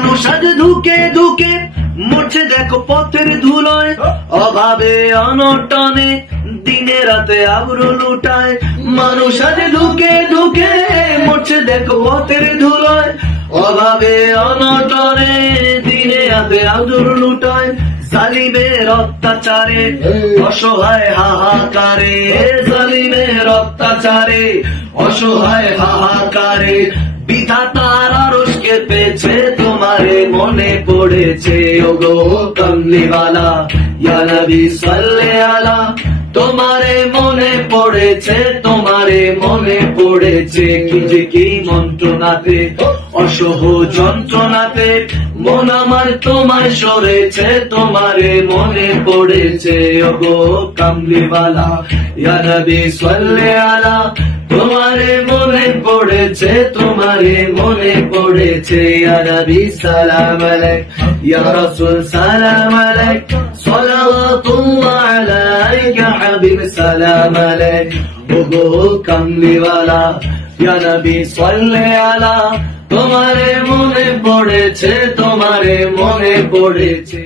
মানুষ আজ ধুকে ধুকে মরছে দেখো পথের ধুলোয়, অভাবে অনটনে দিনে রাতে আবরু লুটায়। মানুষ আজ ধুকে ধুকে মরছে দেখো পথের ধুলোয়, অভাবে অনটনে দিনে রাতে আবরু লুটায়। জালিমের অত্যাচারে অসহায় হাহাকারে, জালিমের অত্যাচারে অসহায় হাহাকারে বিধাতার আরশকে পেয়েছে তোমারে মনে পড়েছে। ওগো কমলিওয়ালা ইয়া নবী সাল্লি আলা, তোমারে মনে পড়েছে, তোমারে মনে পড়েছে। কি যে কি মন্ত্রণাতে অসহ যন্ত্রণাতে মন আমার তোমার সরেছে, তোমারে মনে পড়েছে। ওগো কমলিওয়ালা ইয়া নবী সাল্লি আলা, তোমারে মনে পড়েছে, তোমারে মনে পড়েছে। ইয়া নবী সালাম আলাইক, ইয়া রাসূল সালাম আলাইক, সালাওয়াতুল্লাহ আলাইকা হাবিব সালাম আলাইক। ওগো কমলিওয়ালা ইয়া নবী সাল্লি আলা, তোমারে মনে পড়েছে, তোমারে মনে পড়েছে।